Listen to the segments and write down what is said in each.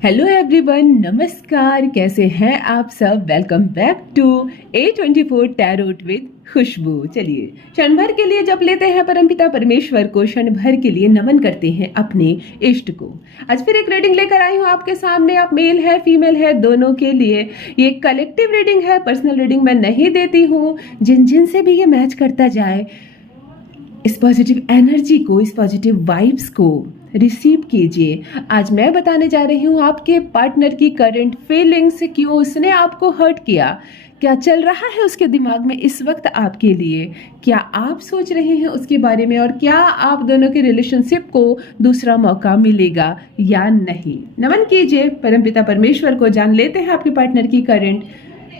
Hello everyone, नमस्कार। कैसे हैं आप सब? Welcome back to A24 tarot with Khushbu. चलिए, क्षण भर के लिए जप लेते हैं परमपिता परमेश्वर को, क्षण भर के लिए नमन करते हैं अपने इष्ट को। आज फिर एक रीडिंग लेकर आई हूँ आपके सामने। आप मेल है फीमेल है, दोनों के लिए ये कलेक्टिव रीडिंग है। पर्सनल रीडिंग मैं नहीं देती हूँ। जिन से भी ये मैच करता जाए, इस पॉजिटिव एनर्जी को, इस पॉजिटिव वाइब्स को रिसीव कीजिए। आज मैं बताने जा रही हूँ आपके पार्टनर की करंट फीलिंग्स, क्यों उसने आपको हर्ट किया, क्या चल रहा है उसके दिमाग में इस वक्त आपके लिए, क्या आप सोच रहे हैं उसके बारे में, और क्या आप दोनों के रिलेशनशिप को दूसरा मौका मिलेगा या नहीं। नमन कीजिए परमपिता परमेश्वर को। जान लेते हैं आपके पार्टनर की करंट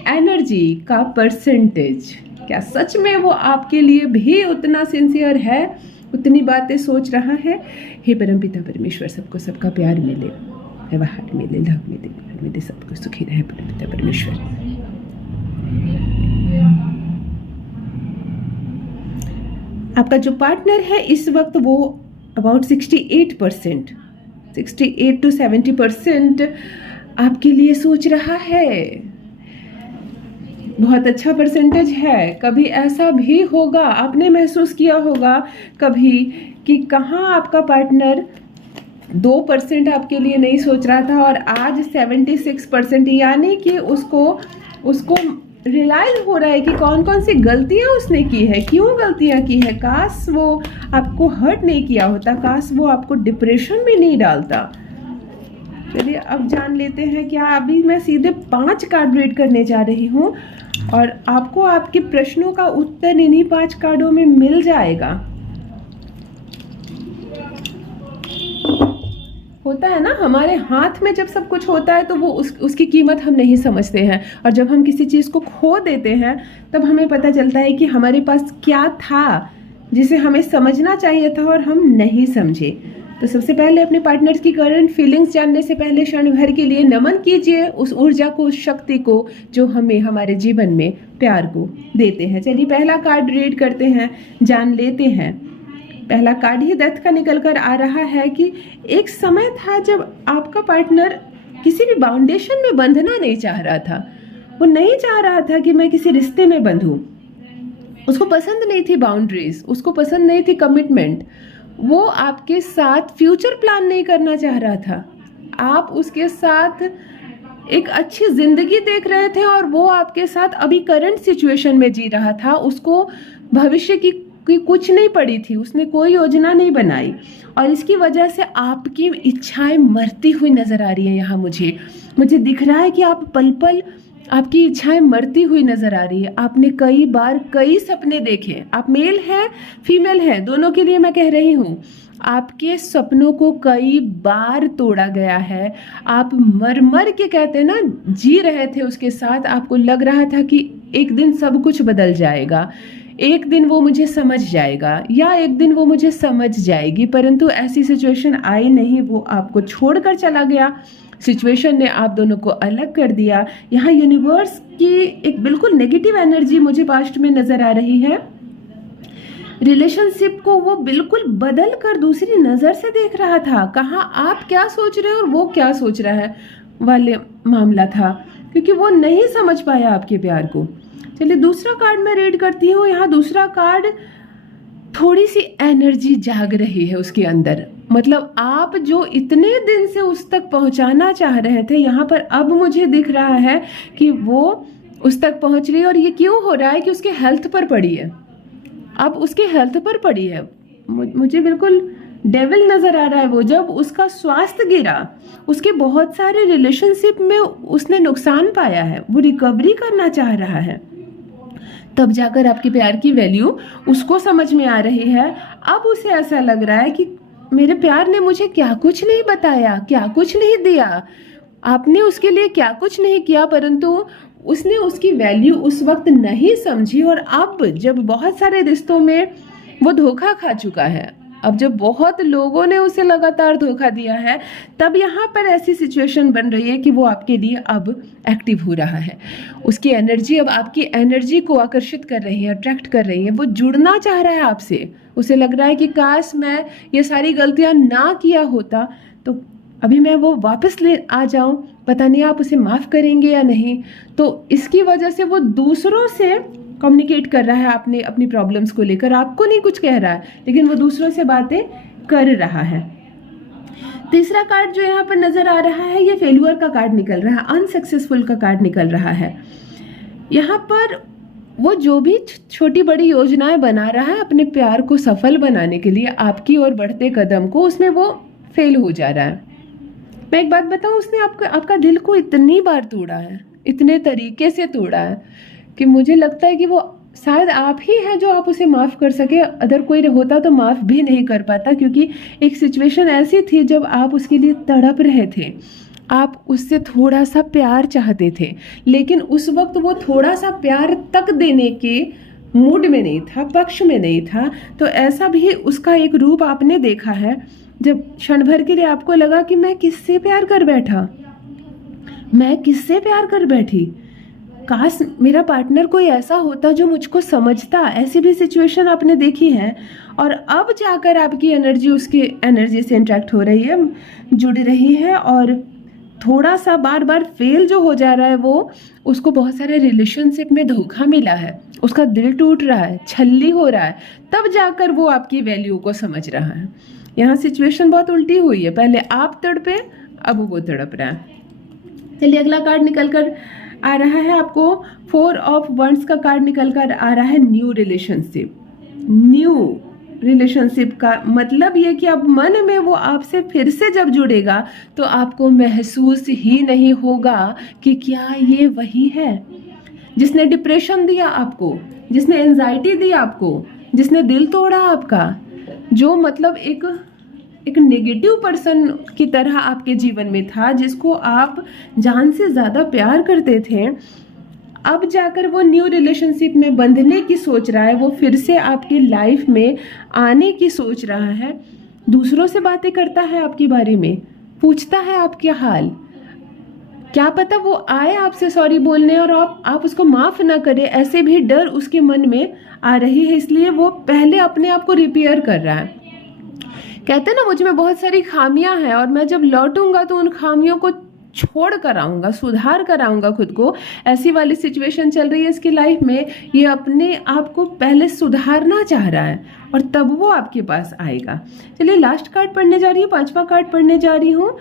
एनर्जी का परसेंटेज। क्या सच में वो आपके लिए भी उतना सिंसियर है, उतनी बातें सोच रहा है? हे परमपिता परमेश्वर, सबको सबका प्यार मिले, व्यवहार मिले, लव मिले, प्यार मिले, सबको सुखी रहे परमपिता परमेश्वर। आपका जो पार्टनर है इस वक्त वो अबाउट 68% 68 to 70% आपके लिए सोच रहा है। बहुत अच्छा परसेंटेज है। कभी ऐसा भी होगा, आपने महसूस किया होगा कभी कि कहाँ आपका पार्टनर 2% आपके लिए नहीं सोच रहा था और आज 76%, यानी कि उसको रियलाइज हो रहा है कि कौन कौन सी गलतियां उसने की है, क्यों गलतियां की है। काश वो आपको हर्ट नहीं किया होता, काश वो आपको डिप्रेशन में नहीं डालता। चलिए अब जान लेते हैं क्या। अभी मैं सीधे 5 कार्ड रीड करने जा रही हूँ और आपको आपके प्रश्नों का उत्तर इन्हीं 5 कार्डों में मिल जाएगा। होता है ना, हमारे हाथ में जब सब कुछ होता है तो वो उसकी कीमत हम नहीं समझते हैं, और जब हम किसी चीज़ को खो देते हैं तब हमें पता चलता है कि हमारे पास क्या था जिसे हमें समझना चाहिए था और हम नहीं समझे। तो सबसे पहले अपने पार्टनर्स की करंट फीलिंग्स जानने से पहले क्षण भर के लिए नमन कीजिए उस ऊर्जा को, उस शक्ति को जो हमें हमारे जीवन में प्यार को देते हैं। चलिए पहला कार्ड रीड करते हैं, जान लेते हैं। पहला कार्ड ही डेथ का निकल कर आ रहा है कि एक समय था जब आपका पार्टनर किसी भी बाउंडेशन में बंधना नहीं चाह रहा था। वो नहीं चाह रहा था कि मैं किसी रिश्ते में बंधूं। उसको पसंद नहीं थी बाउंड्रीज, उसको पसंद नहीं थी कमिटमेंट। वो आपके साथ फ्यूचर प्लान नहीं करना चाह रहा था। आप उसके साथ एक अच्छी जिंदगी देख रहे थे और वो आपके साथ अभी करंट सिचुएशन में जी रहा था। उसको भविष्य की कुछ नहीं पड़ी थी, उसने कोई योजना नहीं बनाई, और इसकी वजह से आपकी इच्छाएं मरती हुई नजर आ रही है। यहाँ मुझे दिख रहा है कि आप पल पल आपकी इच्छाएं मरती हुई नजर आ रही है। आपने कई बार कई सपने देखे। आप मेल हैं फीमेल हैं, दोनों के लिए मैं कह रही हूँ, आपके सपनों को कई बार तोड़ा गया है। आप मर मर के, कहते हैं ना, जी रहे थे उसके साथ। आपको लग रहा था कि एक दिन सब कुछ बदल जाएगा, एक दिन वो मुझे समझ जाएगा या एक दिन वो मुझे समझ जाएगी, परंतु ऐसी सिचुएशन आई नहीं। वो आपको छोड़कर चला गया। सिचुएशन ने आप दोनों को अलग कर दिया। यहाँ यूनिवर्स की एक बिल्कुल नेगेटिव एनर्जी मुझे पास्ट में नजर आ रही है। रिलेशनशिप को वो बिल्कुल बदल कर दूसरी नजर से देख रहा था। कहाँ आप क्या सोच रहे हो और वो क्या सोच रहा है वाले मामला था, क्योंकि वो नहीं समझ पाया आपके प्यार को। चलिए दूसरा कार्ड मैं रीड करती हूँ। यहाँ दूसरा कार्ड, थोड़ी सी एनर्जी जाग रही है उसके अंदर। मतलब आप जो इतने दिन से उस तक पहुंचाना चाह रहे थे, यहाँ पर अब मुझे दिख रहा है कि वो उस तक पहुंच रही है। और ये क्यों हो रहा है कि उसके हेल्थ पर पड़ी है, अब उसके हेल्थ पर पड़ी है। मुझे बिल्कुल डेविल नजर आ रहा है। वो जब उसका स्वास्थ्य गिरा, उसके बहुत सारे रिलेशनशिप में उसने नुकसान पाया है, वो रिकवरी करना चाह रहा है। तब जाकर आपके प्यार की वैल्यू उसको समझ में आ रही है। अब उसे ऐसा लग रहा है कि मेरे प्यार ने मुझे क्या कुछ नहीं बताया, क्या कुछ नहीं दिया, आपने उसके लिए क्या कुछ नहीं किया, परंतु उसने उसकी वैल्यू उस वक्त नहीं समझी। और अब जब बहुत सारे रिश्तों में वो धोखा खा चुका है, अब जब बहुत लोगों ने उसे लगातार धोखा दिया है, तब यहाँ पर ऐसी सिचुएशन बन रही है कि वो आपके लिए अब एक्टिव हो रहा है। उसकी एनर्जी अब आपकी एनर्जी को आकर्षित कर रही है, अट्रैक्ट कर रही है। वो जुड़ना चाह रहा है आपसे। उसे लग रहा है कि काश मैं ये सारी गलतियाँ ना किया होता तो अभी मैं वो वापस ले आ जाऊं, पता नहीं आप उसे माफ़ करेंगे या नहीं। तो इसकी वजह से वो दूसरों से कम्युनिकेट कर रहा है अपने अपनी प्रॉब्लम्स को लेकर, आपको नहीं कुछ कह रहा है, लेकिन वो दूसरों से बातें कर रहा है। तीसरा कार्ड जो यहाँ पर नजर आ रहा है, ये फेल्यूअर का कार्ड निकल रहा है, अनसक्सेसफुल का कार्ड निकल रहा है। यहाँ पर वो जो भी छोटी बड़ी योजनाएं बना रहा है अपने प्यार को सफल बनाने के लिए, आपकी ओर बढ़ते कदम को, उसमें वो फेल हो जा रहा है। मैं एक बात बताऊं, उसने आपका दिल को इतनी बार तोड़ा है, इतने तरीके से तोड़ा है कि मुझे लगता है कि वो शायद आप ही हैं जो आप उसे माफ़ कर सके। अदर कोई होता तो माफ़ भी नहीं कर पाता, क्योंकि एक सिचुएशन ऐसी थी जब आप उसके लिए तड़प रहे थे, आप उससे थोड़ा सा प्यार चाहते थे, लेकिन उस वक्त वो थोड़ा सा प्यार तक देने के मूड में नहीं था, पक्ष में नहीं था। तो ऐसा भी उसका एक रूप आपने देखा है, जब क्षण भर के लिए आपको लगा कि मैं किससे प्यार कर बैठा, मैं किससे प्यार कर बैठी, काश मेरा पार्टनर कोई ऐसा होता जो मुझको समझता। ऐसी भी सिचुएशन आपने देखी है, और अब जाकर आपकी एनर्जी उसकी एनर्जी से इंटरेक्ट हो रही है, जुड़ रही है, और थोड़ा सा बार बार फेल जो हो जा रहा है, वो उसको बहुत सारे रिलेशनशिप में धोखा मिला है, उसका दिल टूट रहा है, छल्ली हो रहा है, तब जाकर वो आपकी वैल्यू को समझ रहा है। यहाँ सिचुएशन बहुत उल्टी हुई है, पहले आप तड़पे, अब वो तड़प रहा है। चलिए अगला कार्ड निकल कर आ रहा है आपको 4 ऑफ वंड्स का कार्ड निकल कर आ रहा है, न्यू रिलेशनशिप। न्यू रिलेशनशिप का मतलब ये कि अब मन में वो आपसे फिर से जब जुड़ेगा तो आपको महसूस ही नहीं होगा कि क्या ये वही है जिसने डिप्रेशन दिया आपको, जिसने एंजाइटी दी आपको, जिसने दिल तोड़ा आपका, जो मतलब एक नेगेटिव पर्सन की तरह आपके जीवन में था, जिसको आप जान से ज़्यादा प्यार करते थे। अब जाकर वो न्यू रिलेशनशिप में बंधने की सोच रहा है, वो फिर से आपकी लाइफ में आने की सोच रहा है, दूसरों से बातें करता है आपके बारे में, पूछता है आपके हाल। क्या पता वो आए आपसे सॉरी बोलने और आप उसको माफ़ ना करें, ऐसे भी डर उसके मन में आ रही है, इसलिए वो पहले अपने आप को रिपेयर कर रहा है। कहते हैं ना, मुझ में बहुत सारी खामियां हैं और मैं जब लौटूंगा तो उन खामियों को छोड़ कर आऊँगा, सुधार कर आऊँगा खुद को। ऐसी वाली सिचुएशन चल रही है इसकी लाइफ में, ये अपने आप को पहले सुधारना चाह रहा है और तब वो आपके पास आएगा। चलिए लास्ट कार्ड पढ़ने जा रही हूँ, 5वां कार्ड पढ़ने जा रही हूँ।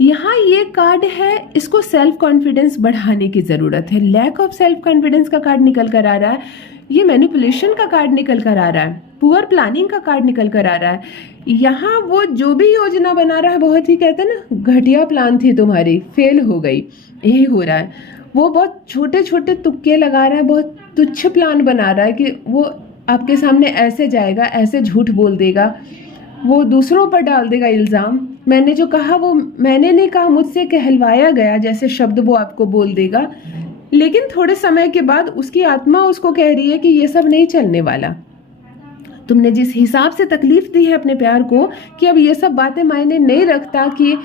यहाँ ये कार्ड है, इसको सेल्फ कॉन्फिडेंस बढ़ाने की ज़रूरत है। लैक ऑफ सेल्फ कॉन्फिडेंस का कार्ड निकल कर आ रहा है, ये मैनिपुलेशन का कार्ड निकल कर आ रहा है, पुअर प्लानिंग का कार्ड निकल कर आ रहा है। यहाँ वो जो भी योजना बना रहा है, बहुत ही कहते हैं ना घटिया प्लान थी तुम्हारी, फेल हो गई, यही हो रहा है। वो बहुत छोटे छोटे तुक्के लगा रहा है, बहुत तुच्छ प्लान बना रहा है कि वो आपके सामने ऐसे जाएगा, ऐसे झूठ बोल देगा, वो दूसरों पर डाल देगा इल्ज़ाम। मैंने जो कहा वो मैंने नहीं कहा, मुझसे कहलवाया गया जैसे शब्द वो आपको बोल देगा। लेकिन थोड़े समय के बाद उसकी आत्मा उसको कह रही है कि ये सब नहीं चलने वाला, तुमने जिस हिसाब से तकलीफ दी है अपने प्यार को कि अब ये सब बातें मायने नहीं रखता कि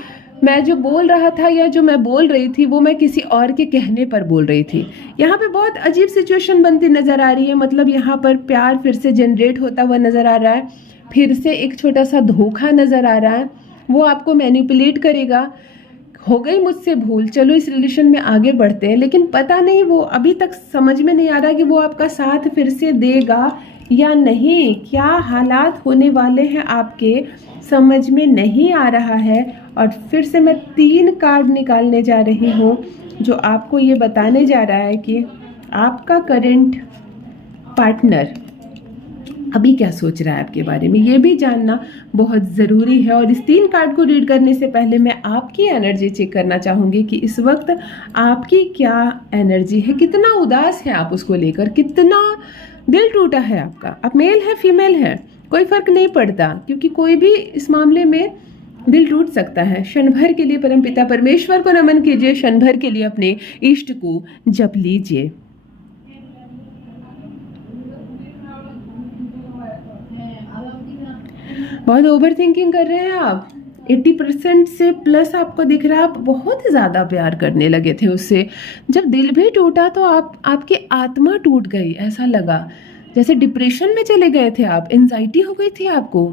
मैं जो बोल रहा था या जो मैं बोल रही थी वो मैं किसी और के कहने पर बोल रही थी। यहाँ पे बहुत अजीब सिचुएशन बनती नज़र आ रही है। मतलब यहाँ पर प्यार फिर से जनरेट होता हुआ नज़र आ रहा है, फिर से एक छोटा सा धोखा नज़र आ रहा है। वो आपको मैनिपुलेट करेगा, हो गई मुझसे भूल, चलो इस रिलेशन में आगे बढ़ते हैं, लेकिन पता नहीं वो अभी तक समझ में नहीं आ रहा कि वो आपका साथ फिर से देगा या नहीं, क्या हालात होने वाले हैं आपके समझ में नहीं आ रहा है। और फिर से मैं 3 कार्ड निकालने जा रही हूँ जो आपको ये बताने जा रहा है कि आपका करंट पार्टनर अभी क्या सोच रहा है आपके बारे में, ये भी जानना बहुत ज़रूरी है। और इस 3 कार्ड को रीड करने से पहले मैं आपकी एनर्जी चेक करना चाहूँगी कि इस वक्त आपकी क्या एनर्जी है, कितना उदास है आप उसको लेकर, कितना दिल टूटा है आपका। आप मेल है फीमेल है कोई फ़र्क नहीं पड़ता, क्योंकि कोई भी इस मामले में दिल टूट सकता है। क्षण भर के लिए परमपिता परमेश्वर को नमन कीजिए, क्षण भर के लिए अपने इष्ट को जप लीजिए। बहुत ओवर थिंकिंग कर रहे हैं आप, 80% से प्लस आपको दिख रहा है। आप बहुत ज़्यादा प्यार करने लगे थे उससे, जब दिल भी टूटा तो आपकी आत्मा टूट गई, ऐसा लगा जैसे डिप्रेशन में चले गए थे आप, एंजाइटी हो गई थी आपको,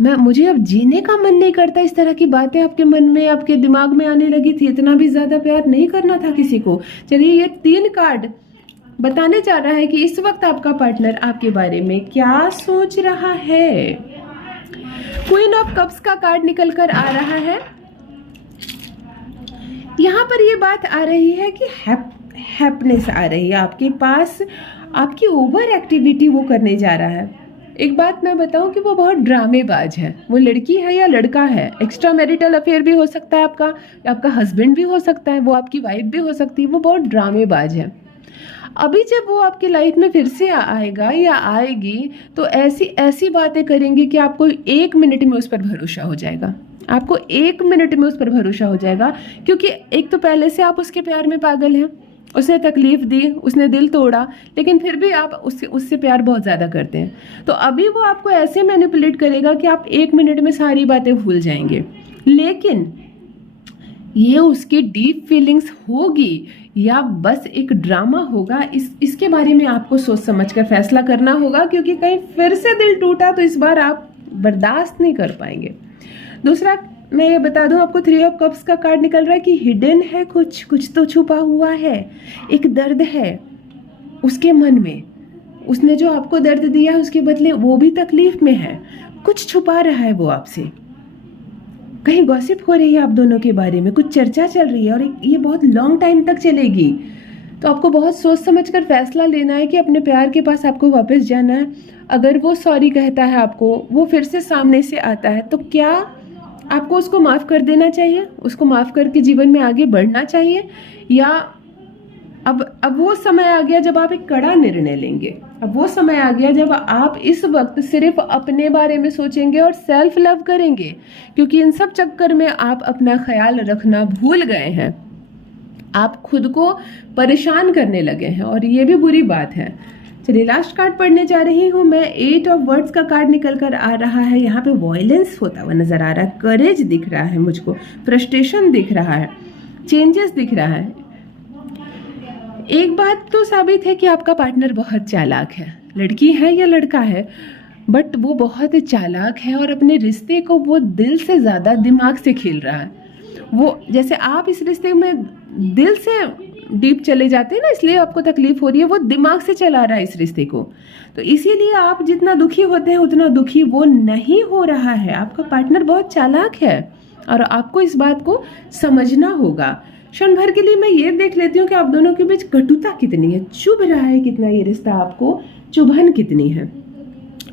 मुझे अब जीने का मन नहीं करता, इस तरह की बातें आपके मन में, आपके दिमाग में आने लगी थी, इतना भी ज़्यादा प्यार नहीं करना था किसी को। चलिए, ये 3 कार्ड बताने जा रहा है कि इस वक्त आपका पार्टनर आपके बारे में क्या सोच रहा है। क्वीन ऑफ कप्स का कार्ड निकल कर आ रहा है। यहाँ पर ये बात आ रही है कि हैप्पीनेस आ रही है आपके पास, आपकी ओवर एक्टिविटी वो करने जा रहा है। एक बात मैं बताऊं कि वो बहुत ड्रामेबाज है। वो लड़की है या लड़का है, एक्स्ट्रा मैरिटल अफेयर भी हो सकता है आपका हस्बैंड भी हो सकता है, वो आपकी वाइफ भी हो सकती है। वो बहुत ड्रामेबाज है। अभी जब वो आपकी लाइफ में फिर से आएगा या आएगी तो ऐसी ऐसी बातें करेंगे कि आपको 1 मिनट में उस पर भरोसा हो जाएगा। आपको 1 मिनट में उस पर भरोसा हो जाएगा, क्योंकि एक तो पहले से आप उसके प्यार में पागल हैं, उसने तकलीफ दी, उसने दिल तोड़ा, लेकिन फिर भी आप उससे प्यार बहुत ज़्यादा करते हैं। तो अभी वो आपको ऐसे मैनिपुलेट करेगा कि आप 1 मिनट में सारी बातें भूल जाएंगे। लेकिन ये उसकी डीप फीलिंग्स होगी या बस एक ड्रामा होगा, इसके बारे में आपको सोच समझ कर फैसला करना होगा, क्योंकि कहीं फिर से दिल टूटा तो इस बार आप बर्दाश्त नहीं कर पाएंगे। दूसरा, मैं ये बता दूं आपको, 3 ऑफ कप्स का कार्ड निकल रहा है कि हिडन है, कुछ तो छुपा हुआ है, एक दर्द है उसके मन में। उसने जो आपको दर्द दिया है उसके बदले वो भी तकलीफ में है, कुछ छुपा रहा है वो आपसे। कहीं गॉसिप हो रही है आप दोनों के बारे में, कुछ चर्चा चल रही है और ये बहुत लॉन्ग टाइम तक चलेगी। तो आपको बहुत सोच समझकर फैसला लेना है कि अपने प्यार के पास आपको वापस जाना है। अगर वो सॉरी कहता है आपको, वो फिर से सामने से आता है, तो क्या आपको उसको माफ़ कर देना चाहिए, उसको माफ़ करके जीवन में आगे बढ़ना चाहिए, या अब वो समय आ गया जब आप एक कड़ा निर्णय लेंगे। अब वो समय आ गया जब आप इस वक्त सिर्फ अपने बारे में सोचेंगे और सेल्फ लव करेंगे, क्योंकि इन सब चक्कर में आप अपना ख्याल रखना भूल गए हैं। आप खुद को परेशान करने लगे हैं और ये भी बुरी बात है। चलिए, लास्ट कार्ड पढ़ने जा रही हूँ मैं। 8 ऑफ वर्ड्स का कार्ड निकल कर आ रहा है। यहाँ पे वॉयलेंस होता हुआ नजर आ रहा है, करेज दिख रहा है मुझको, फ्रस्ट्रेशन दिख रहा है, चेंजेस दिख रहा है। एक बात तो साबित है कि आपका पार्टनर बहुत चालाक है, लड़की है या लड़का है, बट वो बहुत चालाक है और अपने रिश्ते को वो दिल से ज़्यादा दिमाग से खेल रहा है। वो जैसे आप इस रिश्ते में दिल से डीप चले जाते हैं ना, इसलिए आपको तकलीफ हो रही है, वो दिमाग से चला रहा है इस रिश्ते को। तो इसीलिए आप जितना दुखी होते हैं उतना दुखी वो नहीं हो रहा है। आपका पार्टनर बहुत चालाक है और आपको इस बात को समझना होगा। क्षण भर के लिए मैं ये देख लेती हूँ कि आप दोनों के बीच कटुता कितनी है, चुभ रहा है कितना ये रिश्ता, आपको चुभन कितनी है।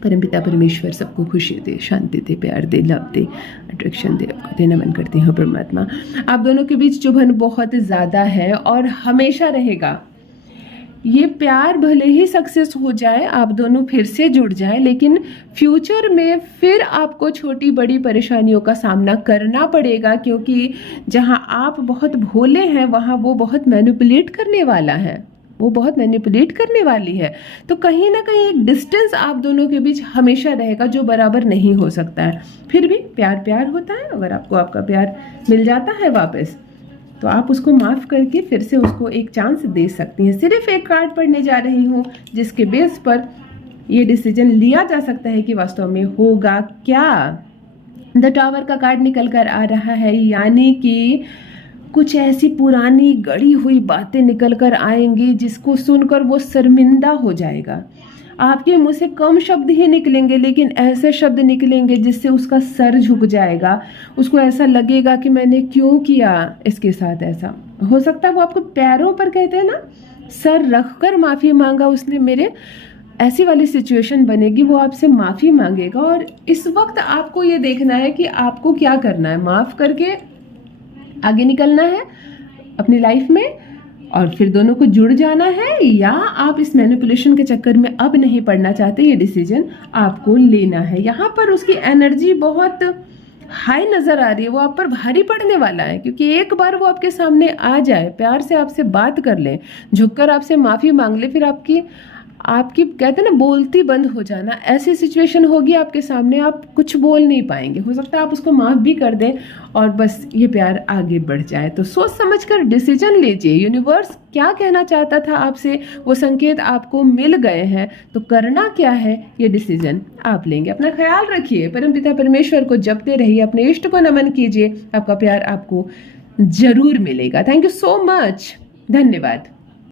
परमपिता परमेश्वर सबको खुशी दे, शांति दे, प्यार दे, लव दे, अट्रैक्शन दे। आपको दे नमन करती हूँ परमात्मा। आप दोनों के बीच चुभन बहुत ज़्यादा है और हमेशा रहेगा। ये प्यार भले ही सक्सेस हो जाए, आप दोनों फिर से जुड़ जाए, लेकिन फ्यूचर में फिर आपको छोटी बड़ी परेशानियों का सामना करना पड़ेगा, क्योंकि जहाँ आप बहुत भोले हैं वहाँ वो बहुत मैनिपुलेट करने वाला है, वो बहुत मैनिपुलेट करने वाली है। तो कहीं ना कहीं एक डिस्टेंस आप दोनों के बीच हमेशा रहेगा जो बराबर नहीं हो सकता है। फिर भी प्यार प्यार होता है। अगर आपको आपका प्यार मिल जाता है वापस, तो आप उसको माफ़ करके फिर से उसको एक चांस दे सकती हैं। सिर्फ एक कार्ड पढ़ने जा रही हूँ जिसके बेस पर ये डिसीजन लिया जा सकता है कि वास्तव में होगा क्या। द टावर का कार्ड निकल कर आ रहा है, यानी कि कुछ ऐसी पुरानी गड़ी हुई बातें निकल कर आएंगी जिसको सुनकर वो शर्मिंदा हो जाएगा। आपके मुंह से कम शब्द ही निकलेंगे, लेकिन ऐसे शब्द निकलेंगे जिससे उसका सर झुक जाएगा। उसको ऐसा लगेगा कि मैंने क्यों किया इसके साथ ऐसा। हो सकता है वो आपको पैरों पर, कहते हैं ना, सर रख कर माफ़ी मांगा उसने मेरे, ऐसी वाली सिचुएशन बनेगी। वो आपसे माफ़ी मांगेगा और इस वक्त आपको ये देखना है कि आपको क्या करना है। माफ़ करके आगे निकलना है अपनी लाइफ में और फिर दोनों को जुड़ जाना है, या आप इस मैनिपुलेशन के चक्कर में अब नहीं पड़ना चाहते। ये डिसीजन आपको लेना है। यहाँ पर उसकी एनर्जी बहुत हाई नज़र आ रही है, वो आप पर भारी पड़ने वाला है, क्योंकि एक बार वो आपके सामने आ जाए, प्यार से आपसे बात कर ले, झुककर आपसे माफ़ी मांग ले, फिर आपकी कहते हैं ना बोलती बंद हो जाना, ऐसी सिचुएशन होगी आपके सामने, आप कुछ बोल नहीं पाएंगे। हो सकता है आप उसको माफ़ भी कर दें और बस ये प्यार आगे बढ़ जाए। तो सोच समझ कर डिसीजन लीजिए। यूनिवर्स क्या कहना चाहता था आपसे, वो संकेत आपको मिल गए हैं, तो करना क्या है ये डिसीजन आप लेंगे। अपना ख्याल रखिए, परमपिता परमेश्वर को जपते रहिए, अपने इष्ट को नमन कीजिए, आपका प्यार आपको जरूर मिलेगा। थैंक यू सो मच, धन्यवाद।